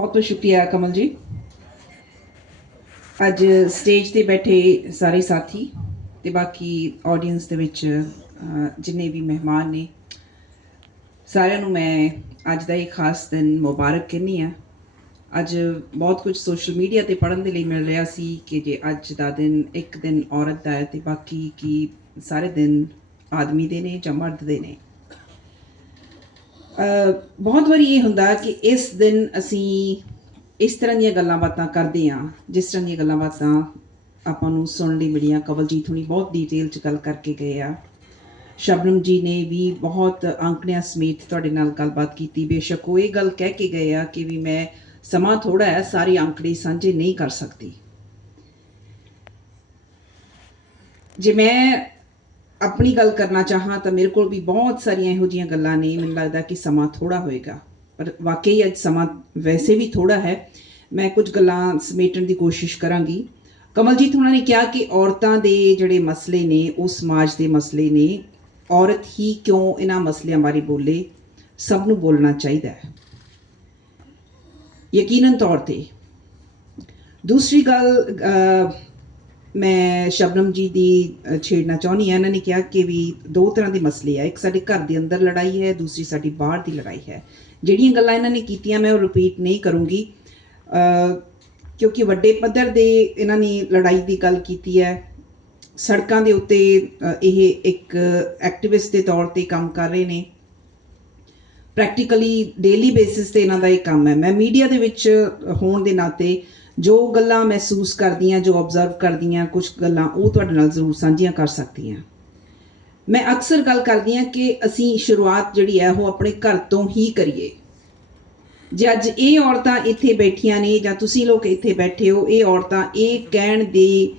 ਬਹੁਤ ਬਹੁਤ ਸ਼ੁਕਰੀਆ ਕਮਲ ਜੀ। ਅੱਜ ਸਟੇਜ ਤੇ ਬੈਠੇ ਸਾਰੇ ਸਾਥੀ ਤੇ ਬਾਕੀ ਆਡੀਅנס ਦੇ ਵਿੱਚ ਜਿੰਨੇ ਵੀ ਮਹਿਮਾਨ ਨੇ, ਸਾਰਿਆਂ ਨੂੰ ਮੈਂ ਅੱਜ ਦਾ ਇਹ ਖਾਸ ਦਿਨ ਮੁਬਾਰਕ ਕਹਿੰਦੀ ਆ ਅੱਜ ਬਹੁਤ ਕੁਝ ਸੋਸ਼ਲ ਮੀਡੀਆ ਤੇ ਪੜਨ ਦੇ ਲਈ ਮਿਲ ਰਿਹਾ ਸੀ ਕਿ ਜੇ ਅੱਜ ਦਾ ਦਿਨ ਇੱਕ ਦਿਨ ਔਰਤ ਦਾ ਹੈ ਤੇ ਬਾਕੀ ਕੀ ਸਾਰੇ ਦਿਨ ਆਦਮੀ ਦੇ ਨੇ ਜਾਂ ਮਰਦ ਦੇ ਨੇ। ਬਹੁਤ ਵਾਰੀ ਇਹ ਹੁੰਦਾ ਕਿ ਇਸ ਦਿਨ ਅਸੀਂ ਇਸ ਤਰ੍ਹਾਂ ਦੀਆਂ ਗੱਲਾਂ ਬਾਤਾਂ ਕਰਦੇ ਹਾਂ, ਜਿਸ ਤਰ੍ਹਾਂ ਦੀਆਂ ਗੱਲਾਂ ਬਾਤਾਂ ਆਪਾਂ ਨੂੰ ਸੁਣਨ ਲਈ ਮਿਲੀਆਂ। ਕਵਲਜੀਤ ਹੁਣੀ ਬਹੁਤ ਡਿਟੇਲ ਚ ਗੱਲ ਕਰਕੇ ਗਏ ਆ। ਸ਼ਬਨਮ ਜੀ ਨੇ ਵੀ ਬਹੁਤ ਅੰਕੜਿਆਂ ਸਮੇਤ ਤੁਹਾਡੇ ਨਾਲ ਗੱਲਬਾਤ ਕੀਤੀ। ਬੇਸ਼ੱਕ ਉਹ ਇਹ ਗੱਲ ਕਹਿ ਕੇ ਗਏ ਆ ਕਿ ਵੀ ਮੈਂ ਸਮਾਂ ਥੋੜਾ ਹੈ, ਸਾਰੇ ਅੰਕੜੇ ਸਾਂਝੇ ਨਹੀਂ ਕਰ ਸਕਦੀ। ਜੇ ਮੈਂ ਆਪਣੀ ਗੱਲ ਕਰਨਾ ਚਾਹਾਂ ਤਾਂ ਮੇਰੇ ਕੋਲ ਵੀ ਬਹੁਤ ਸਾਰੀਆਂ ਇਹੋ ਜੀਆਂ ਗੱਲਾਂ ਨੇ। ਮੈਨੂੰ ਲੱਗਦਾ ਕਿ ਸਮਾਂ ਥੋੜਾ ਹੋਏਗਾ। ਪਰ ਵਾਕਈ ਅੱਜ ਸਮਾਂ ਵੈਸੇ ਵੀ ਥੋੜਾ ਹੈ। ਮੈਂ ਕੁਝ ਗੱਲਾਂ ਸਮੇਟਣ ਦੀ ਕੋਸ਼ਿਸ਼ ਕਰਾਂਗੀ। ਕਮਲਜੀਤ ਉਹਨਾਂ ਨੇ ਕਿਹਾ ਕਿ ਔਰਤਾਂ ਦੇ ਜਿਹੜੇ ਮਸਲੇ ਨੇ, ਉਹ ਸਮਾਜ ਦੇ ਮਸਲੇ ਨੇ। ਔਰਤ ਹੀ ਕਿਉਂ ਇਹਨਾਂ ਮਸਲਿਆਂ ਬਾਰੇ ਬੋਲੇ? ਸਭ ਨੂੰ ਬੋਲਣਾ ਚਾਹੀਦਾ ਹੈ। ਯਕੀਨਨ ਤੌਰ ਤੇ। ਦੂਸਰੀ ਗੱਲ ਮੈਂ ਸ਼ਬਨਮ ਜੀ ਦੀ ਛੇੜਨਾ ਚਾਹੁੰਦੀ ਹਾਂ। ਇਹਨਾਂ ਨੇ ਕਿਹਾ ਕਿ ਵੀ ਦੋ ਤਰ੍ਹਾਂ ਦੇ ਮਸਲੇ ਆ। ਇੱਕ ਸਾਡੇ ਘਰ ਦੇ ਅੰਦਰ ਲੜਾਈ ਹੈ, ਦੂਸਰੀ ਸਾਡੀ ਬਾਹਰ ਦੀ ਲੜਾਈ ਹੈ। ਜਿਹੜੀਆਂ ਗੱਲਾਂ ਇਹਨਾਂ ਨੇ ਕੀਤੀਆਂ, ਮੈਂ ਉਹ ਰਿਪੀਟ ਨਹੀਂ ਕਰੂੰਗੀ। ਕਿਉਂਕਿ ਵੱਡੇ ਪੱਧਰ ਦੇ ਇਹਨਾਂ ਨੇ ਲੜਾਈ ਦੀ ਗੱਲ ਕੀਤੀ ਹੈ। ਸੜਕਾਂ ਦੇ ਉੱਤੇ ਇਹ ਇੱਕ ਐਕਟਿਵਿਸਟ ਦੇ ਤੌਰ ਤੇ ਕੰਮ ਕਰ ਰਹੇ ਨੇ। ਪ੍ਰੈਕਟੀਕਲੀ ਡੇਲੀ ਬੇਸਿਸ ਤੇ ਇਹਨਾਂ ਦਾ ਇਹ ਕੰਮ ਹੈ। ਮੈਂ ਮੀਡੀਆ ਦੇ ਵਿੱਚ ਹੋਣ ਦੇ ਨਾਤੇ ਜੋ ਗੱਲਾਂ ਮਹਿਸੂਸ ਕਰਦੀਆਂ, ਜੋ ਆਬਜ਼ਰਵ ਕਰਦੀਆਂ ਕੁਝ ਗੱਲਾਂ ਉਹ ਤੁਹਾਡੇ ਨਾਲ ਜ਼ਰੂਰ ਸਾਂਝੀਆਂ ਕਰ ਸਕਦੀਆਂ। ਮੈਂ ਅਕਸਰ ਗੱਲ ਕਰਦੀ ਹਾਂ ਕਿ ਅਸੀਂ ਸ਼ੁਰੂਆਤ ਜਿਹੜੀ ਹੈ ਉਹ ਆਪਣੇ ਘਰ ਤੋਂ ਹੀ ਕਰੀਏ। ਜੇ ਅੱਜ ਇਹ ਔਰਤਾਂ ਇੱਥੇ ਬੈਠੀਆਂ ਨੇ ਜਾਂ ਤੁਸੀਂ ਲੋਕ ਇੱਥੇ ਬੈਠੇ ਹੋ, ਇਹ ਔਰਤਾਂ ਇਹ ਕਹਿਣ ਦੀ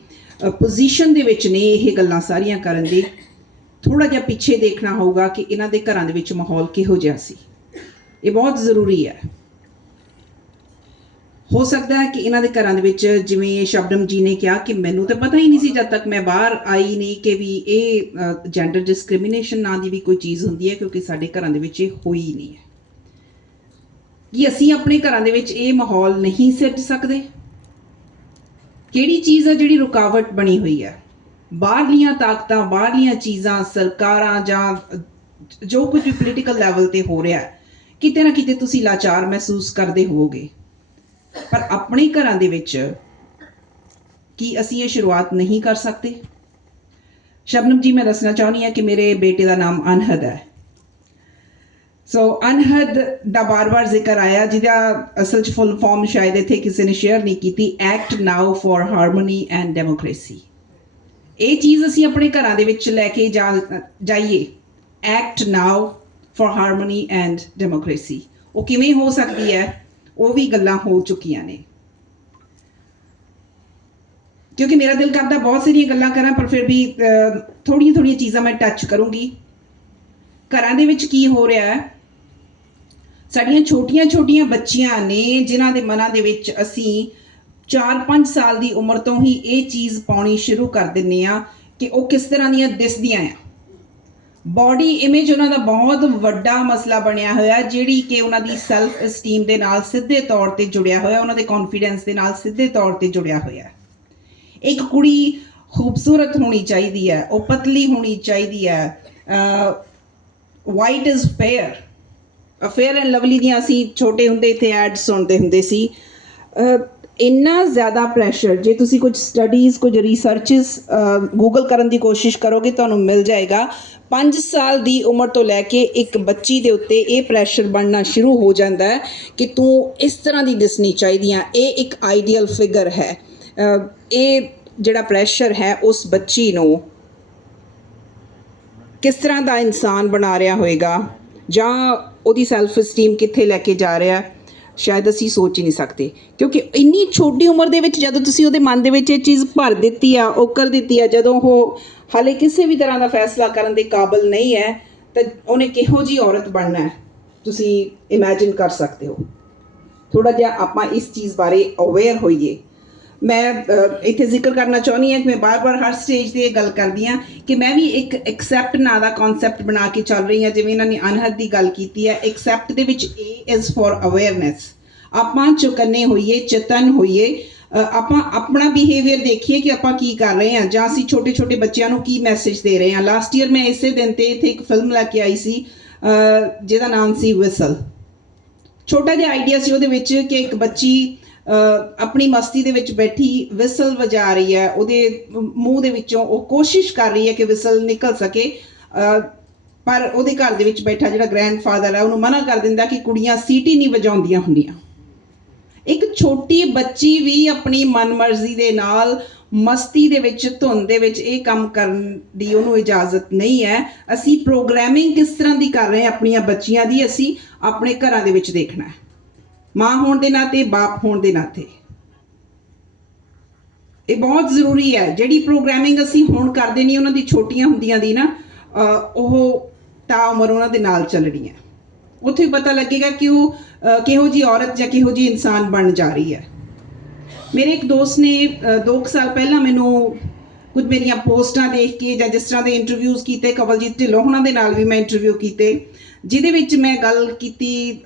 ਪੋਜੀਸ਼ਨ ਦੇ ਵਿੱਚ ਨੇ ਇਹ ਗੱਲਾਂ ਸਾਰੀਆਂ ਕਰਨ ਦੀ ਥੋੜਾ ਜਿਹਾ ਪਿੱਛੇ ਦੇਖਣਾ ਹੋਊਗਾ ਕਿ ਇਹਨਾਂ ਦੇ ਘਰਾਂ ਦੇ ਵਿੱਚ ਮਾਹੌਲ ਕਿਹੋ ਜਿਹਾ ਸੀ। ਇਹ ਬਹੁਤ ਜ਼ਰੂਰੀ ਹੈ। ਹੋ ਸਕਦਾ ਹੈ ਕਿ ਇਹਨਾਂ ਦੇ ਘਰਾਂ ਦੇ ਵਿੱਚ ਜਿਵੇਂ ਸ਼ਬਨਮ ਜੀ ਨੇ ਕਿਹਾ ਕਿ ਮੈਨੂੰ ਤਾਂ ਪਤਾ ਹੀ ਨਹੀਂ ਸੀ ਜਦ ਤੱਕ ਮੈਂ ਬਾਹਰ ਆਈ ਨਹੀਂ ਕਿ ਵੀ ਇਹ ਜੈਂਡਰ ਡਿਸਕ੍ਰਿਮੀਨੇਸ਼ਨ ਨਾਂ ਦੀ ਵੀ ਕੋਈ ਚੀਜ਼ ਹੁੰਦੀ ਹੈ ਕਿਉਂਕਿ ਸਾਡੇ ਘਰਾਂ ਦੇ ਵਿੱਚ ਇਹ ਹੋਈ ਨਹੀਂ ਹੈ। ਕਿ ਅਸੀਂ ਆਪਣੇ ਘਰਾਂ ਦੇ ਵਿੱਚ ਇਹ ਮਾਹੌਲ ਨਹੀਂ ਸਿਰਜ ਸਕਦੇ? ਕਿਹੜੀ ਚੀਜ਼ ਹੈ ਜਿਹੜੀ ਰੁਕਾਵਟ ਬਣੀ ਹੋਈ ਹੈ? ਬਾਹਰਲੀਆਂ ਤਾਕਤਾਂ, ਬਾਹਰਲੀਆਂ ਚੀਜ਼ਾਂ, ਸਰਕਾਰਾਂ ਜਾਂ ਜੋ ਕੁਝ ਵੀ ਪੋਲੀਟੀਕਲ ਲੈਵਲ ਤੇ ਹੋ ਰਿਹਾ ਹੈ, ਕਿਤੇ ਨਾ ਕਿਤੇ ਤੁਸੀਂ ਲਾਚਾਰ ਮਹਿਸੂਸ ਕਰਦੇ ਹੋਵੋਗੇ। ਪਰ ਆਪਣੇ ਘਰਾਂ ਦੇ ਵਿੱਚ ਕੀ ਅਸੀਂ ਇਹ ਸ਼ੁਰੂਆਤ ਨਹੀਂ ਕਰ ਸਕਦੇ? ਸ਼ਬਨਮ ਜੀ, ਮੈਂ ਦੱਸਣਾ ਚਾਹੁੰਦੀ ਹਾਂ ਕਿ ਮੇਰੇ ਬੇਟੇ ਦਾ ਨਾਮ ਅਨਹਦ ਹੈ। ਸੋ ਅਨਹਦ ਦਾ ਬਾਰ-ਬਾਰ ਜ਼ਿਕਰ ਆਇਆ, ਜਿਹਦਾ ਅਸਲ 'ਚ ਫੁੱਲ ਫਾਰਮ ਸ਼ਾਇਦ ਇੱਥੇ ਕਿਸੇ ਨੇ ਸ਼ੇਅਰ ਨਹੀਂ ਕੀਤੀ act now for harmony and democracy ਇਹ ਚੀਜ਼ ਅਸੀਂ ਆਪਣੇ ਘਰਾਂ ਦੇ ਵਿੱਚ ਲੈ ਕੇ ਜਾ, ਜਾਈਏ। Act now for harmony and democracy ਉਹ ਕਿਵੇਂ ਹੋ ਸਕਦੀ ਹੈ? ਉਹ ਵੀ ਗੱਲਾਂ ਹੋ ਚੁੱਕੀਆਂ ਨੇ। ਕਿਉਂਕਿ ਮੇਰਾ ਦਿਲ ਕਰਦਾ ਬਹੁਤ ਸਾਰੀਆਂ ਗੱਲਾਂ ਕਰਾਂ, ਪਰ ਫਿਰ ਵੀ ਥੋੜੀਆਂ ਥੋੜੀਆਂ ਚੀਜ਼ਾਂ ਮੈਂ ਟੱਚ ਕਰੂੰਗੀ। ਘਰਾਂ ਦੇ ਵਿੱਚ ਕੀ ਹੋ ਰਿਹਾ ਹੈ? ਸਾਡੀਆਂ ਛੋਟੀਆਂ-ਛੋਟੀਆਂ ਬੱਚੀਆਂ ਨੇ, ਜਿਨ੍ਹਾਂ ਦੇ ਮਨਾਂ ਦੇ ਵਿੱਚ ਅਸੀਂ 4-5 ਸਾਲ ਦੀ ਉਮਰ ਤੋਂ ਹੀ ਇਹ ਚੀਜ਼ ਪਾਉਣੀ ਸ਼ੁਰੂ ਕਰ ਦਿੰਨੇ ਆ ਕਿ ਉਹ ਕਿਸ ਤਰ੍ਹਾਂ ਦੀਆਂ ਦਿਸਦੀਆਂ ਆ। ਬਾਡੀ ਇਮੇਜ ਉਹਨਾਂ ਦਾ ਬਹੁਤ ਵੱਡਾ ਮਸਲਾ ਬਣਿਆ ਹੋਇਆ, ਜਿਹੜੀ ਕਿ ਉਹਨਾਂ ਦੀ ਸੈਲਫ ਅਸਟੀਮ ਦੇ ਨਾਲ ਸਿੱਧੇ ਤੌਰ ਤੇ ਜੁੜਿਆ ਹੋਇਆ, ਉਹਨਾਂ ਦੇ ਕੌਨਫੀਡੈਂਸ ਦੇ ਨਾਲ ਸਿੱਧੇ ਤੌਰ ਤੇ ਜੁੜਿਆ ਹੋਇਆ। ਇੱਕ ਕੁੜੀ ਖੂਬਸੂਰਤ ਹੋਣੀ ਚਾਹੀਦੀ ਹੈ, ਉਹ ਪਤਲੀ ਹੋਣੀ ਚਾਹੀਦੀ ਹੈ white is fair fair and lovely ਦੀਆਂ ਅਸੀਂ ਛੋਟੇ ਹੁੰਦੇ ਇੱਥੇ ਐਡ ਸੁਣਦੇ ਹੁੰਦੇ ਸੀ। ਇੰਨਾ ਜ਼ਿਆਦਾ ਪ੍ਰੈਸ਼ਰ ਜੇ ਤੁਸੀਂ ਕੁਝ ਸਟੱਡੀਜ਼ ਕੁਝ ਰਿਸਰਚਸ ਗੂਗਲ ਕਰਨ ਦੀ ਕੋਸ਼ਿਸ਼ ਕਰੋਗੇ ਤੁਹਾਨੂੰ ਮਿਲ ਜਾਏਗਾ। 5 ਸਾਲ ਦੀ ਉਮਰ ਤੋਂ ਲੈ ਕੇ ਇੱਕ ਬੱਚੀ ਦੇ ਉੱਤੇ ਇਹ ਪ੍ਰੈਸ਼ਰ ਬਣਨਾ ਸ਼ੁਰੂ ਹੋ ਜਾਂਦਾ ਹੈ ਕਿ ਤੂੰ ਇਸ ਤਰ੍ਹਾਂ ਦੀ ਦਿਸਣੀ ਚਾਹੀਦੀ ਆ। ਇਹ ਇੱਕ ਆਈਡੀਅਲ ਫਿਗਰ ਹੈ। ਇਹ ਜਿਹੜਾ ਪ੍ਰੈਸ਼ਰ ਹੈ ਉਸ ਬੱਚੀ ਨੂੰ ਕਿਸ ਤਰ੍ਹਾਂ ਦਾ ਇਨਸਾਨ ਬਣਾ ਰਿਹਾ ਹੋਏਗਾ ਜਾਂ ਉਹਦੀ ਸੈਲਫ ਅਸਟੀਮ ਕਿੱਥੇ ਲੈ ਕੇ ਜਾ ਰਿਹਾ ਹੈ, ਸ਼ਾਇਦ ਅਸੀਂ ਸੋਚ ਹੀ ਨਹੀਂ ਸਕਦੇ। ਕਿਉਂਕਿ ਇੰਨੀ ਛੋਟੀ ਉਮਰ ਦੇ ਵਿੱਚ ਜਦੋਂ ਤੁਸੀਂ ਉਹਦੇ ਮਨ ਦੇ ਵਿੱਚ ਇਹ ਚੀਜ਼ ਭਰ ਦਿੱਤੀ ਆ ਉਹ ਕਰ ਦਿੱਤੀ ਆ, ਜਦੋਂ ਉਹ ਹਾਲੇ ਕਿਸੇ ਵੀ ਤਰ੍ਹਾਂ ਦਾ ਫੈਸਲਾ ਕਰਨ ਦੇ ਕਾਬਿਲ ਨਹੀਂ ਹੈ, ਤਾਂ ਉਹਨੇ ਕਿਹੋ ਜੀ ਔਰਤ ਬਣਨਾ ਹੈ? ਤੁਸੀਂ ਇਮੇਜਿਨ ਕਰ ਸਕਦੇ ਹੋ। ਥੋੜਾ ਜਿਹਾ ਆਪਾਂ ਇਸ ਚੀਜ਼ ਬਾਰੇ ਅਵੇਅਰ ਹੋਈਏ। ਮੈਂ ਇੱਥੇ ਜ਼ਿਕਰ ਕਰਨਾ ਚਾਹੁੰਦੀ ਹਾਂ ਕਿ ਮੈਂ ਬਾਰ-ਬਾਰ ਹਰ ਸਟੇਜ ਤੇ ਇਹ ਗੱਲ ਕਰਦੀ ਹਾਂ ਕਿ ਮੈਂ ਵੀ ਇੱਕ ਐਕਸੈਪਟ ਨਾਂ ਦਾ ਕਨਸੈਪਟ ਬਣਾ ਕੇ ਚੱਲ ਰਹੀ ਹਾਂ, ਜਿਵੇਂ ਇਹਨਾਂ ਨੇ ਅਨਹਦ ਦੀ ਗੱਲ ਕੀਤੀ ਹੈ ਐਕਸੈਪਟ ਦੇ ਵਿੱਚ ਏ ਇਜ਼ ਫॉर ਅਵੇਅਰਨੈਸ ਆਪਾਂ ਚੁਕੰਨੇ ਹੋਈਏ, ਚਤਨ ਹੋਈਏ ਆਪਾਂ ਆਪਣਾ ਬਿਹੇਵੀਅਰ ਦੇਖੀਏ ਕਿ ਆਪਾਂ ਕੀ ਕਰ ਰਹੇ ਹਾਂ, ਜਾਂ ਅਸੀਂ ਛੋਟੇ ਛੋਟੇ ਬੱਚਿਆਂ ਨੂੰ ਕੀ ਮੈਸੇਜ ਦੇ ਰਹੇ ਹਾਂ। ਲਾਸਟ ਈਅਰ ਮੈਂ ਇਸੇ ਦਿਨ ਤੇ ਇੱਥੇ ਇੱਕ ਫਿਲਮ ਲੈ ਕੇ ਆਈ ਸੀ ਜਿਹਦਾ ਨਾਮ ਸੀ ਵਿਸਲ ਛੋਟਾ ਜਿਹਾ ਆਈਡੀਆ ਸੀ ਉਹਦੇ ਵਿੱਚ ਕਿ ਇੱਕ ਬੱਚੀ ਆਪਣੀ ਮਸਤੀ ਦੇ ਵਿੱਚ ਬੈਠੀ ਵਿਸਲ ਵਜਾ ਰਹੀ ਹੈ, ਉਹਦੇ ਮੂੰਹ ਦੇ ਵਿੱਚੋਂ ਉਹ ਕੋਸ਼ਿਸ਼ ਕਰ ਰਹੀ ਹੈ ਕਿ ਵਿਸਲ ਨਿਕਲ ਸਕੇ। ਪਰ ਉਹਦੇ ਘਰ ਦੇ ਵਿੱਚ ਬੈਠਾ ਜਿਹੜਾ ਗ੍ਰੈਂਡਫਾਦਰ ਹੈ, ਉਹਨੂੰ ਮਨਾ ਕਰ ਦਿੰਦਾ ਕਿ ਕੁੜੀਆਂ ਸੀਟੀ ਨਹੀਂ ਵਜਾਉਂਦੀਆਂ ਹੁੰਦੀਆਂ। ਇੱਕ ਛੋਟੀ ਬੱਚੀ ਵੀ ਆਪਣੀ ਮਨਮਰਜ਼ੀ ਦੇ ਨਾਲ ਮਸਤੀ ਦੇ ਵਿੱਚ, ਧੁੰਨ ਦੇ ਵਿੱਚ ਇਹ ਕੰਮ ਕਰਨ ਦੀ ਉਹਨੂੰ ਇਜਾਜ਼ਤ ਨਹੀਂ ਹੈ। ਅਸੀਂ ਪ੍ਰੋਗਰਾਮਿੰਗ ਕਿਸ ਤਰ੍ਹਾਂ ਦੀ ਕਰ ਰਹੇ ਹਾਂ ਆਪਣੀਆਂ ਬੱਚੀਆਂ ਦੀ, ਅਸੀਂ ਆਪਣੇ ਘਰਾਂ ਦੇ ਵਿੱਚ ਦੇਖਣਾ ਹੈ। ਮਾਂ ਹੋਣ ਦੇ ਨਾਤੇ, ਬਾਪ ਹੋਣ ਦੇ ਨਾਤੇ। ਇਹ ਬਹੁਤ ਜ਼ਰੂਰੀ ਹੈ। ਜਿਹੜੀ ਪ੍ਰੋਗਰਾਮਿੰਗ ਅਸੀਂ ਹੁਣ ਕਰਦੇ ਨਹੀਂ, ਉਹਨਾਂ ਦੀ ਛੋਟੀਆਂ ਹੁੰਦੀਆਂ ਦੀ ਨਾ ਉਹ ਤਾਂ ਉਮਰ ਉਹਨਾਂ ਦੇ ਨਾਲ ਚੱਲਣੀ ਹੈ। ਉੱਥੇ ਪਤਾ ਲੱਗੇਗਾ ਕਿ ਉਹ ਕਿਹੋ ਜੀ ਔਰਤ ਜਾਂ ਕਿਹੋ ਜੀ ਇਨਸਾਨ ਬਣ ਜਾ ਰਹੀ ਹੈ। ਮੇਰੇ ਇੱਕ ਦੋਸਤ ਨੇ 2 ਸਾਲ ਪਹਿਲਾਂ ਮੈਨੂੰ ਕੁਝ ਮੇਰੀਆਂ ਪੋਸਟਾਂ ਦੇਖ ਕੇ ਜਾਂ ਜਿਸ ਤਰ੍ਹਾਂ ਦੇ ਇੰਟਰਵਿਊਜ਼ ਕੀਤੇ, ਕਵਲਜੀਤ ਢਿੱਲੋਂ ਉਹਨਾਂ ਦੇ ਨਾਲ ਵੀ ਮੈਂ ਇੰਟਰਵਿਊ ਕੀਤੇ, ਜਿਹਦੇ ਵਿੱਚ ਮੈਂ ਗੱਲ ਕੀਤੀ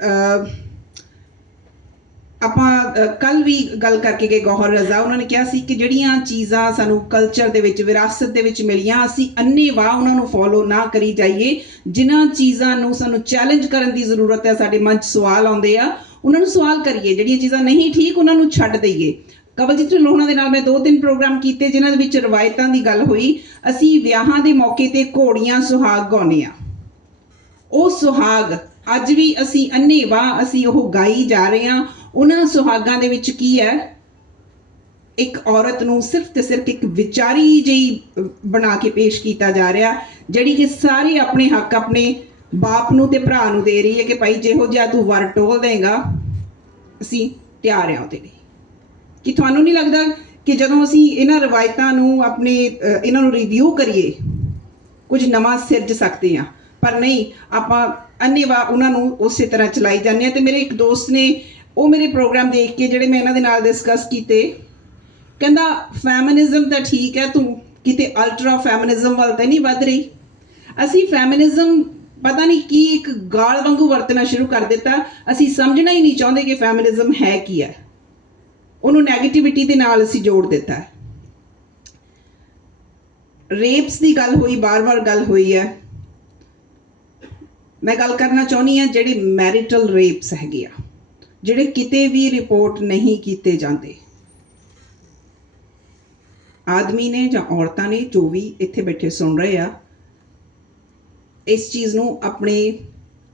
ਆਪਾਂ ਕੱਲ ਵੀ ਗੱਲ ਕਰਕੇ ਗਏ ਗੌਹਰ ਰਜ਼ਾ। ਉਹਨਾਂ ਨੇ ਕਿਹਾ ਸੀ ਕਿ ਜਿਹੜੀਆਂ ਚੀਜ਼ਾਂ ਸਾਨੂੰ ਕਲਚਰ ਦੇ ਵਿੱਚ, ਵਿਰਾਸਤ ਦੇ ਵਿੱਚ ਮਿਲੀਆਂ, ਅਸੀਂ ਅੰਨੇਵਾਹ ਉਹਨਾਂ ਨੂੰ ਫੋਲੋ ਨਾ ਕਰੀ ਜਾਈਏ। ਜਿਨ੍ਹਾਂ ਚੀਜ਼ਾਂ ਨੂੰ ਸਾਨੂੰ ਚੈਲੰਜ ਕਰਨ ਦੀ ਜ਼ਰੂਰਤ ਹੈ, ਸਾਡੇ ਮਨ 'ਚ ਸਵਾਲ ਆਉਂਦੇ ਆ, ਉਹਨਾਂ ਨੂੰ ਸਵਾਲ ਕਰੀਏ। ਜਿਹੜੀਆਂ ਚੀਜ਼ਾਂ ਨਹੀਂ ਠੀਕ, ਉਹਨਾਂ ਨੂੰ ਛੱਡ ਦਈਏ। ਕਵਲਜੀਤ ਲੋਹਣਾ ਦੇ ਨਾਲ ਮੈਂ ਦੋ ਤਿੰਨ ਪ੍ਰੋਗਰਾਮ ਕੀਤੇ, ਜਿਨ੍ਹਾਂ ਦੇ ਵਿੱਚ ਰਵਾਇਤਾਂ ਦੀ ਗੱਲ ਹੋਈ। ਅਸੀਂ ਵਿਆਹਾਂ ਦੇ ਮੌਕੇ ਤੇ ਘੋੜੀਆਂ ਸੁਹਾਗ ਗਾਉਂਦੇ ਆ ਉਹ ਸੁਹਾਗ, ਅੱਜ ਵੀ ਅਸੀਂ ਅੰਨੇਵਾਹ ਅਸੀਂ ਉਹ ਗਾਈ ਜਾ ਰਹੇ ਹਾਂ। ਉਹਨਾਂ ਸੁਹਾਗਾਂ ਦੇ ਵਿੱਚ ਕੀ ਹੈ? ਇੱਕ ਔਰਤ ਨੂੰ ਸਿਰਫ ਤੇ ਸਿਰਫ ਇੱਕ ਵਿਚਾਰੀ ਜਿਹੀ ਬਣਾ ਕੇ ਪੇਸ਼ ਕੀਤਾ ਜਾ ਰਿਹਾ, ਜਿਹੜੀ ਕਿ ਸਾਰੇ ਆਪਣੇ ਹੱਕ ਆਪਣੇ ਬਾਪ ਨੂੰ ਤੇ ਭਰਾ ਨੂੰ ਦੇ ਰਹੀ ਹੈ ਕਿ ਭਾਈ ਜਿਹੋ ਜਿਹਾ ਤੂੰ ਵਰ ਟੋਲ ਦੇਗਾ, ਅਸੀਂ ਤਿਆਰ ਹਾਂ ਉਹਦੇ ਲਈ। ਕਿ ਤੁਹਾਨੂੰ ਨਹੀਂ ਲੱਗਦਾ ਕਿ ਜਦੋਂ ਅਸੀਂ ਇਹਨਾਂ ਰਵਾਇਤਾਂ ਨੂੰ ਆਪਣੇ ਇਹਨਾਂ ਨੂੰ ਰਿਵਿਊ ਕਰੀਏ, ਕੁਝ ਨਵਾਂ ਸਿਰਜ ਸਕਦੇ ਹਾਂ? ਪਰ ਨਹੀਂ, ਆਪਾਂ ਅੰਨੇਵਾਹ ਉਹਨਾਂ ਨੂੰ ਉਸੇ ਤਰ੍ਹਾਂ ਚਲਾਈ ਜਾਂਦੇ ਆ ਤੇ ਮੇਰੇ ਇੱਕ ਦੋਸਤ ਨੇ ਉਹ ਮੇਰੇ ਪ੍ਰੋਗਰਾਮ ਦੇਖ ਕੇ ਜਿਹੜੇ ਮੈਂ ਇਹਨਾਂ ਦੇ ਨਾਲ ਡਿਸਕਸ ਕੀਤੇ, ਕਹਿੰਦਾ ਫੈਮਿਨਿਜ਼ਮ ਤਾਂ ਠੀਕ ਹੈ ਤੂੰ, ਕਿਤੇ ਅਲਟਰਾ ਫੈਮਿਨਿਜ਼ਮ ਵੱਲ ਤਾਂ ਨਹੀਂ ਵੱਧ ਰਹੀ। ਅਸੀਂ ਫੈਮਿਨਿਜ਼ਮ ਪਤਾ ਨਹੀਂ ਕੀ ਇੱਕ ਗਾਲ ਵਾਂਗੂ ਵਰਤਣਾ ਸ਼ੁਰੂ ਕਰ ਦਿੱਤਾ। ਅਸੀਂ ਸਮਝਣਾ ਹੀ ਨਹੀਂ ਚਾਹੁੰਦੇ ਕਿ ਫੈਮਿਨਿਜ਼ਮ ਹੈ ਕੀ ਹੈ। ਉਹਨੂੰ 네ਗੇਟਿਵਿਟੀ ਦੇ ਨਾਲ ਅਸੀਂ ਜੋੜ ਦਿੱਤਾ। ਰੇਪਸ ਦੀ ਗੱਲ ਹੋਈ, ਬਾਰ-ਬਾਰ ਗੱਲ ਹੋਈ ਹੈ। ਮੈਂ ਗੱਲ ਕਰਨਾ ਚਾਹੁੰਦੀ ਹਾਂ ਜਿਹੜੇ ਮੈਰਿਟਲ ਰੇਪਸ ਹੈਗੇ ਆ। ਜਿਹੜੇ ਕਿਤੇ ਵੀ ਰਿਪੋਰਟ ਨਹੀਂ ਕੀਤੇ ਜਾਂਦੇ। ਆਦਮੀ ਨੇ ਜਾਂ ਔਰਤਾਂ ਨੇ ਜੋ ਵੀ ਇੱਥੇ ਬੈਠੇ ਸੁਣ ਰਹੇ ਆ, ਇਸ ਚੀਜ਼ ਨੂੰ ਆਪਣੇ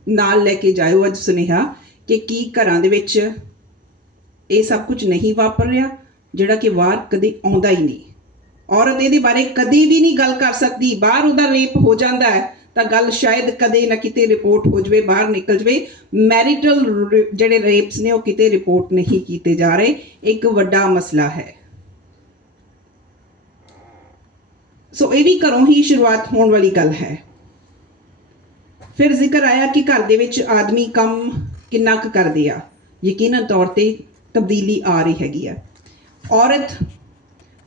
ਨਾਲ ਲੈ ਕੇ ਜਾਇਓ ਅੱਜ ਸੁਨੇਹਾ ਕਿ ਕੀ ਘਰਾਂ ਦੇ ਵਿੱਚ ਇਹ ਸਭ ਕੁਝ ਨਹੀਂ ਵਾਪਰ ਰਿਹਾ, ਜਿਹੜਾ ਕਿ ਵਾਰ ਕਦੇ ਆਉਂਦਾ ਹੀ ਨਹੀਂ। ਔਰਤ ਇਹਦੇ ਬਾਰੇ ਕਦੇ ਵੀ ਨਹੀਂ ਗੱਲ ਕਰ ਸਕਦੀ। ਬਾਹਰ ਉਹਦਾ ਰੇਪ ਹੋ ਜਾਂਦਾ ਹੈ। ਤਾਂ ਗੱਲ ਸ਼ਾਇਦ ਕਦੇ ਨਾ ਕਿਤੇ ਰਿਪੋਰਟ ਹੋ ਜਵੇ, ਬਾਹਰ ਨਿਕਲ ਜਵੇ। ਮੈਰਿਟਲ ਜਿਹੜੇ ਰੇਪਸ ਨੇ, ਉਹ ਕਿਤੇ ਰਿਪੋਰਟ ਨਹੀਂ ਕੀਤੇ ਜਾ ਰਹੇ। ਇੱਕ ਵੱਡਾ ਮਸਲਾ ਹੈ। ਸੋ ਇਹ ਵੀ ਘਰੋਂ ਹੀ ਸ਼ੁਰੂਆਤ ਹੋਣ ਵਾਲੀ ਗੱਲ ਹੈ। ਫਿਰ ਜ਼ਿਕਰ ਆਇਆ ਕਿ ਘਰ ਦੇ ਵਿੱਚ ਆਦਮੀ ਕੰਮ ਕਿੰਨਾ ਕੁ ਕਰਦੇ ਆ। ਯਕੀਨਨ ਤੌਰ ਤੇ ਤਬਦੀਲੀ ਆ ਰਹੀ ਹੈਗੀ ਆ। ਔਰਤ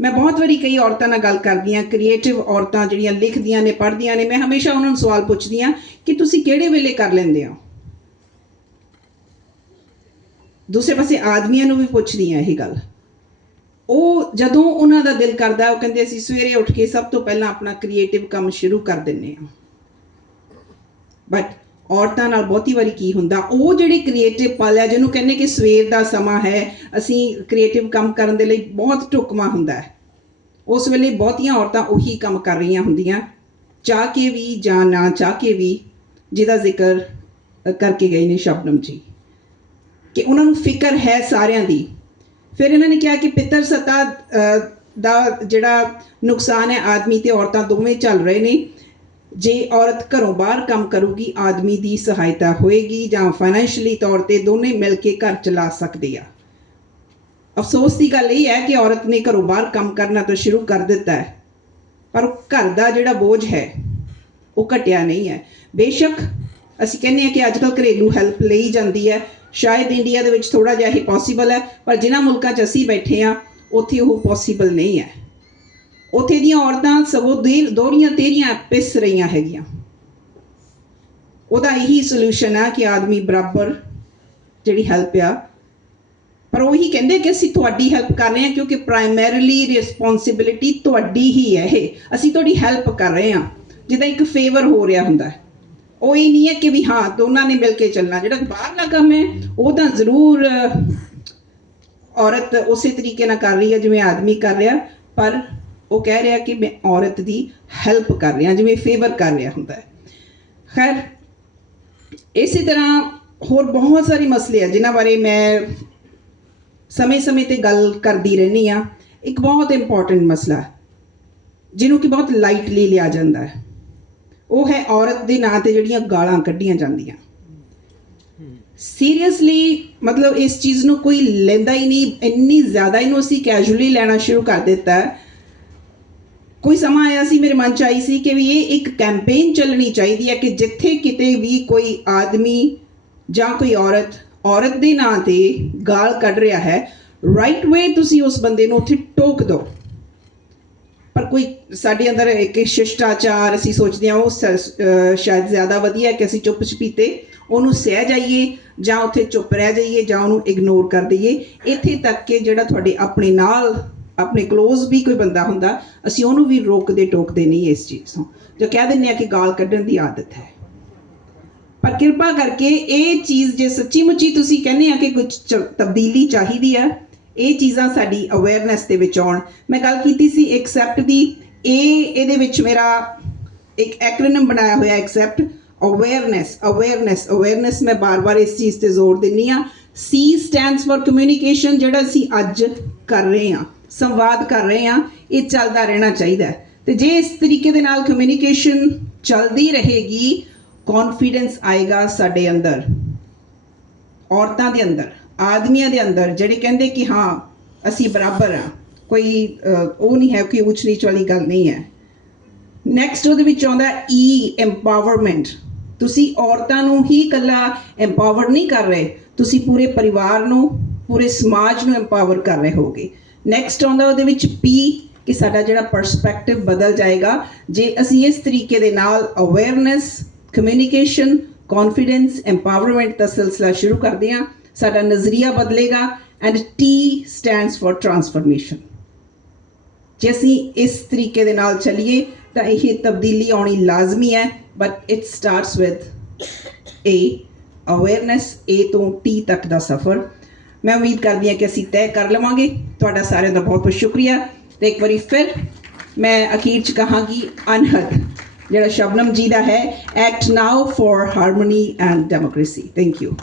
ਮੈਂ ਬਹੁਤ ਵਾਰੀ ਕਈ ਔਰਤਾਂ ਨਾਲ ਗੱਲ ਕਰਦੀ ਆ ਕ੍ਰੀਏਟਿਵ ਔਰਤਾਂ ਜਿਹੜੀਆਂ ਲਿਖਦੀਆਂ ਨੇ, ਪੜ੍ਹਦੀਆਂ ਨੇ, ਮੈਂ ਹਮੇਸ਼ਾ ਉਹਨਾਂ ਨੂੰ ਸਵਾਲ ਪੁੱਛਦੀ ਆ ਕਿ ਤੁਸੀਂ ਕਿਹੜੇ ਵੇਲੇ ਕਰ ਲੈਂਦੇ ਹੋ? ਦੂਸਰੇ ਪਾਸੇ ਆਦਮੀਆਂ ਨੂੰ ਵੀ ਪੁੱਛਦੀ ਆ ਇਹ ਗੱਲ। ਉਹ ਜਦੋਂ ਉਹਨਾਂ ਦਾ ਦਿਲ ਕਰਦਾ, ਉਹ ਕਹਿੰਦੇ, ਅਸੀਂ ਸਵੇਰੇ ਉੱਠ ਕੇ ਸਭ ਤੋਂ ਪਹਿਲਾਂ ਆਪਣਾ ਕ੍ਰੀਏਟਿਵ ਕੰਮ ਸ਼ੁਰੂ ਕਰ ਦਿੰਨੇ ਆ ਬਟ ਔਰਤਾਂ ਨਾਲ ਬਹੁਤੀ ਵਾਰੀ ਕੀ ਹੁੰਦਾ? ਉਹ ਜਿਹੜੇ ਕ੍ਰੀਏਟਿਵ ਪਲ ਹੈ, ਜਿਹਨੂੰ ਕਹਿੰਦੇ ਕਿ ਸਵੇਰ ਦਾ ਸਮਾਂ ਹੈ, ਅਸੀਂ ਕ੍ਰੀਏਟਿਵ ਕੰਮ ਕਰਨ ਦੇ ਲਈ ਬਹੁਤ ਢੁਕਮਾ ਹੁੰਦਾ ਹੈ। ਉਸ ਵੇਲੇ ਬਹੁਤੀਆਂ ਔਰਤਾਂ ਉਹੀ ਕੰਮ ਕਰ ਰਹੀਆਂ ਹੁੰਦੀਆਂ। ਚਾਹ ਕੇ ਵੀ ਜਾਂ ਨਾ ਚਾਹ ਕੇ ਵੀ, ਜਿਹਦਾ ਜ਼ਿਕਰ ਕਰਕੇ ਗਏ ਨੇ ਸ਼ਬਨਮ ਜੀ। ਕਿ ਉਹਨਾਂ ਨੂੰ ਫਿਕਰ ਹੈ ਸਾਰਿਆਂ ਦੀ। ਫਿਰ ਇਹਨਾਂ ਨੇ ਕਿਹਾ ਕਿ ਪਿੱਤਰ ਸੱਤਾ ਦਾ ਜਿਹੜਾ ਨੁਕਸਾਨ ਹੈ, ਆਦਮੀ ਤੇ ਔਰਤਾਂ ਦੋਵੇਂ ਚੱਲ ਰਹੇ ਨੇ। ਜੇ ਔਰਤ ਘਰੋਂ ਬਾਹਰ ਕੰਮ ਕਰੂਗੀ, ਆਦਮੀ ਦੀ ਸਹਾਇਤਾ ਹੋਏਗੀ ਜਾਂ ਫਾਈਨੈਂਸ਼ੀਅਲੀ ਤੌਰ ਤੇ ਦੋਨੇ ਮਿਲ ਕੇ ਘਰ ਚਲਾ ਸਕਦੇ ਆ। ਅਫਸੋਸ ਦੀ ਗੱਲ ਇਹ ਹੈ ਕਿ ਔਰਤ ਨੇ ਘਰੋਂ ਬਾਹਰ ਕੰਮ ਕਰਨਾ ਤਾਂ ਸ਼ੁਰੂ ਕਰ ਦਿੱਤਾ ਹੈ, ਪਰ ਘਰ ਦਾ ਜਿਹੜਾ ਬੋਝ ਹੈ, ਉਹ ਘਟਿਆ ਨਹੀਂ ਹੈ। ਬੇਸ਼ੱਕ ਅਸੀਂ ਕਹਿੰਦੇ ਹਾਂ ਕਿ ਅੱਜ ਅੱਜਕੱਲ ਘਰੇਲੂ ਹੈਲਪ ਲਈ ਜਾਂਦੀ ਹੈ। ਸ਼ਾਇਦ ਇੰਡੀਆ ਦੇ ਵਿੱਚ ਥੋੜਾ ਜਿਹਾ ਹੀ ਪੋਸੀਬਲ ਹੈ, ਪਰ ਜਿਨ੍ਹਾਂ ਮੁਲਕਾਂ 'ਚ ਅਸੀਂ ਬੈਠੇ ਆ ਉੱਥੇ ਉਹ ਪੋਸੀਬਲ ਨਹੀਂ ਹੈ। ਉੱਥੇ ਦੀਆਂ ਔਰਤਾਂ ਸਗੋਂ ਦੇਰ ਦੋਹਰੀਆਂ ਤੇਰੀਆਂ ਪਿਸ ਰਹੀਆਂ ਹੈਗੀਆਂ। ਉਹਦਾ ਇਹੀ ਸੋਲੂਸ਼ਨ ਆ ਕਿ ਆਦਮੀ ਬਰਾਬਰ ਜਿਹੜੀ ਹੈਲਪ ਆ। ਪਰ ਉਹੀ ਕਹਿੰਦੇ ਕਿ ਅਸੀਂ ਤੁਹਾਡੀ ਹੈਲਪ ਕਰ ਰਹੇ ਹਾਂ ਕਿਉਂਕਿ ਪ੍ਰਾਇਮਰੀਲੀ ਰਿਸਪੌਂਸਿਬਿਲਿਟੀ ਤੁਹਾਡੀ ਹੀ ਹੈ ਇਹ। ਅਸੀਂ ਤੁਹਾਡੀ ਹੈਲਪ ਕਰ ਰਹੇ ਹਾਂ। ਜਿੱਦਾਂ ਇੱਕ ਫੇਵਰ ਹੋ ਰਿਹਾ ਹੁੰਦਾ ਹੈ। ਉਹ ਇਹ ਨਹੀਂ ਹੈ ਕਿ ਵੀ ਹਾਂ, ਦੋਨਾਂ ਨੇ ਮਿਲ ਕੇ ਚੱਲਣਾ। ਜਿਹੜਾ ਬਾਹਰਲਾ ਕੰਮ ਹੈ, ਉਹ ਤਾਂ ਜ਼ਰੂਰ ਔਰਤ ਉਸੇ ਤਰੀਕੇ ਨਾਲ ਕਰ ਰਹੀ ਹੈ ਜਿਵੇਂ ਆਦਮੀ ਕਰ ਰਿਹਾ। ਪਰ ਉਹ ਕਹਿ ਰਿਹਾ ਕਿ ਮੈਂ ਔਰਤ ਦੀ ਹੈਲਪ ਕਰ ਰਿਹਾ, ਜਿਵੇਂ ਫੇਵਰ ਕਰ ਰਿਹਾ ਹੁੰਦਾ ਹੈ। ਖੈਰ, ਇਸੇ ਤਰ੍ਹਾਂ ਹੋਰ ਬਹੁਤ ਸਾਰੇ ਮਸਲੇ ਆ, ਜਿਨ੍ਹਾਂ ਬਾਰੇ ਮੈਂ ਸਮੇਂ-ਸਮੇਂ ਤੇ ਗੱਲ ਕਰਦੀ ਰਹਿੰਦੀ ਆ ਇੱਕ ਬਹੁਤ ਇੰਪੋਰਟੈਂਟ ਮਸਲਾ, ਜਿਹਨੂੰ ਕਿ ਬਹੁਤ ਲਾਈਟਲੀ ਲਿਆ ਜਾਂਦਾ ਹੈ। ਉਹ ਹੈ ਔਰਤ ਦੇ ਨਾਂ ਤੇ ਜਿਹੜੀਆਂ ਗਾਲਾਂ ਕੱਢੀਆਂ ਜਾਂਦੀਆਂ। ਸੀਰੀਅਸਲੀ ਮਤਲਬ ਇਸ ਚੀਜ਼ ਨੂੰ ਕੋਈ ਲੈਂਦਾ ਹੀ ਨਹੀਂ, ਇੰਨੀ ਜ਼ਿਆਦਾ ਇਹਨੂੰ ਅਸੀਂ ਕੈਜੂਅਲੀ ਲੈਣਾ ਸ਼ੁਰੂ ਕਰ ਦਿੱਤਾ ਹੈ ਕੋਈ ਸਮਾਂ ਆਇਆ ਸੀ, ਮੇਰੇ ਮਨ ਚ ਆਈ ਸੀ ਕਿ ਵੀ ਇਹ ਇੱਕ ਕੈਂਪੇਨ ਚੱਲਣੀ ਚਾਹੀਦੀ ਹੈ ਕਿ ਜਿੱਥੇ ਕਿਤੇ ਵੀ ਕੋਈ ਆਦਮੀ ਜਾਂ ਕੋਈ ਔਰਤ ਔਰਤ ਦੇ ਨਾਂ ਤੇ ਗਾਲ ਕੱਢ ਰਿਹਾ ਹੈ ਰਾਈਟ ਵੇ ਤੁਸੀਂ ਉਸ ਬੰਦੇ ਨੂੰ ਉੱਥੇ ਟੋਕ ਦਿਓ। ਪਰ ਕੋਈ ਸਾਡੇ ਅੰਦਰ ਇੱਕ ਸ਼ਿਸ਼ਟਾਚਾਰ ਅਸੀਂ ਸੋਚਦੇ ਹਾਂ, ਉਹ ਸ- ਸ਼ਾਇਦ ਜ਼ਿਆਦਾ ਵਧੀਆ ਕਿ ਅਸੀਂ ਚੁੱਪ ਚਪੀਤੇ, ਉਹਨੂੰ ਸਹਿ ਜਾਈਏ ਜਾਂ ਉੱਥੇ ਚੁੱਪ ਰਹਿ ਜਾਈਏ ਜਾਂ ਉਹਨੂੰ ਇਗਨੋਰ ਕਰ ਦਈਏ। ਇੱਥੇ ਤੱਕ ਕਿ ਜਿਹੜਾ ਤੁਹਾਡੇ ਆਪਣੇ ਨਾਲ ਆਪਣੇ ਕਲੋਜ਼ ਵੀ ਕੋਈ ਬੰਦਾ ਹੁੰਦਾ, ਅਸੀਂ ਉਹਨੂੰ ਵੀ ਰੋਕਦੇ ਟੋਕਦੇ ਨਹੀਂ ਇਸ ਚੀਜ਼ ਤੋਂ। ਜੋ ਕਹਿ ਦਿੰਨੇ ਆ ਕਿ ਗਾਲ ਕੱਢਣ ਦੀ ਆਦਤ ਹੈ। ਪਰ ਕਿਰਪਾ ਕਰਕੇ ਇਹ ਚੀਜ਼ ਜੇ ਸੱਚੀ ਮੁੱਚੀ ਤੁਸੀਂ ਕਹਿੰਦੇ ਆ ਕਿ ਕੁਝ ਤਬਦੀਲੀ ਚਾਹੀਦੀ ਆ, ਇਹ ਚੀਜ਼ਾਂ ਸਾਡੀ ਅਵੇਅਰਨੈਸ ਦੇ ਵਿੱਚ ਆਉਣ। ਮੈਂ ਗੱਲ ਕੀਤੀ ਸੀ ਐਕਸੈਪਟ ਦੀ। ਇਹ, ਇਹਦੇ ਵਿੱਚ ਮੇਰਾ ਇੱਕ ਐਕਰੋਨਿਮ ਬਣਾਇਆ ਹੋਇਆ ਐਕਸੈਪਟ ਅਵੇਅਰਨੈਸ ਅਵੇਅਰਨੈਸ ਅਵੇਅਰਨੈਸ ਮੈਂ ਬਾਰ-ਬਾਰ ਇਸ ਚੀਜ਼ ਤੇ ਜ਼ੋਰ ਦਿੰਨੀ ਆ ਸੀ ਸਟੈਂਡਸ ਫॉर ਕਮਿਊਨੀਕੇਸ਼ਨ ਜਿਹੜਾ ਅਸੀਂ ਅੱਜ ਕਰ ਰਹੇ ਆ ਸੰਵਾਦ ਕਰ ਰਹੇ ਹਾਂ, ਇਹ ਚੱਲਦਾ ਰਹਿਣਾ ਚਾਹੀਦਾ ਹੈ। ਤੇ ਜੇ ਇਸ ਤਰੀਕੇ ਦੇ ਨਾਲ ਕਮਿਊਨੀਕੇਸ਼ਨ ਚੱਲਦੀ ਰਹੇਗੀ ਕੌਨਫੀਡੈਂਸ ਆਏਗਾ ਸਾਡੇ ਅੰਦਰ, ਔਰਤਾਂ ਦੇ ਅੰਦਰ, ਆਦਮੀਆਂ ਦੇ ਅੰਦਰ, ਜਿਹੜੇ ਕਹਿੰਦੇ ਕਿ ਹਾਂ, ਅਸੀਂ ਬਰਾਬਰ ਆ ਕੋਈ ਉਹ ਨਹੀਂ ਹੈ ਕਿ ਉੱਚ ਨੀਚ ਵਾਲੀ ਗੱਲ ਨਹੀਂ ਹੈ। ਨੈਕਸਟ ਉਹਦੇ ਵਿੱਚ ਆਉਂਦਾ ਈ ਐਮਪਾਵਰਮੈਂਟ e, ਤੁਸੀਂ ਔਰਤਾਂ ਨੂੰ ਹੀ ਇਕੱਲਾ ਐਮਪਾਵਰ ਨਹੀਂ ਕਰ ਰਹੇ, ਤੁਸੀਂ ਪੂਰੇ ਪਰਿਵਾਰ ਨੂੰ, ਪੂਰੇ ਸਮਾਜ ਨੂੰ ਐਮਪਾਵਰ ਕਰ ਰਹੇ ਹੋਗੇ। ਨੈਕਸਟ ਆਉਂਦਾ ਉਹਦੇ ਵਿੱਚ ਪੀ ਕਿ ਸਾਡਾ ਜਿਹੜਾ ਪਰਸਪੈਕਟਿਵ ਬਦਲ ਜਾਏਗਾ। ਜੇ ਅਸੀਂ ਇਸ ਤਰੀਕੇ ਦੇ ਨਾਲ ਅਵੇਅਰਨੈਸ ਕਮਿਊਨੀਕੇਸ਼ਨ ਕੌਨਫੀਡੈਂਸ ਐਮਪਾਵਰਮੈਂਟ ਦਾ ਸਿਲਸਿਲਾ ਸ਼ੁਰੂ ਕਰਦੇ ਹਾਂ, ਸਾਡਾ ਨਜ਼ਰੀਆ ਬਦਲੇਗਾ and T stands for transformation ਜੇ ਅਸੀਂ ਇਸ ਤਰੀਕੇ ਦੇ ਨਾਲ ਚੱਲੀਏ, ਤਾਂ ਇਹ ਤਬਦੀਲੀ ਆਉਣੀ ਲਾਜ਼ਮੀ ਹੈ but it starts with A awareness A ਤੋਂ ਟੀ ਤੱਕ ਦਾ ਸਫ਼ਰ। ਮੈਂ ਉਮੀਦ ਕਰਦੀ ਹਾਂ ਕਿ ਅਸੀਂ ਤੈਅ ਕਰ ਲਵਾਂਗੇ। ਤੁਹਾਡਾ ਸਾਰਿਆਂ ਦਾ ਬਹੁਤ ਬਹੁਤ ਸ਼ੁਕਰੀਆ। ਤੇ ਇੱਕ ਵਾਰੀ ਫਿਰ ਮੈਂ ਅਖੀਰ ਚ ਕਹਾਂਗੀ ਅਨਹਦ, ਜਿਹੜਾ ਸ਼ਬਨਮ ਜੀ ਦਾ ਹੈ act now for harmony and democracy thank you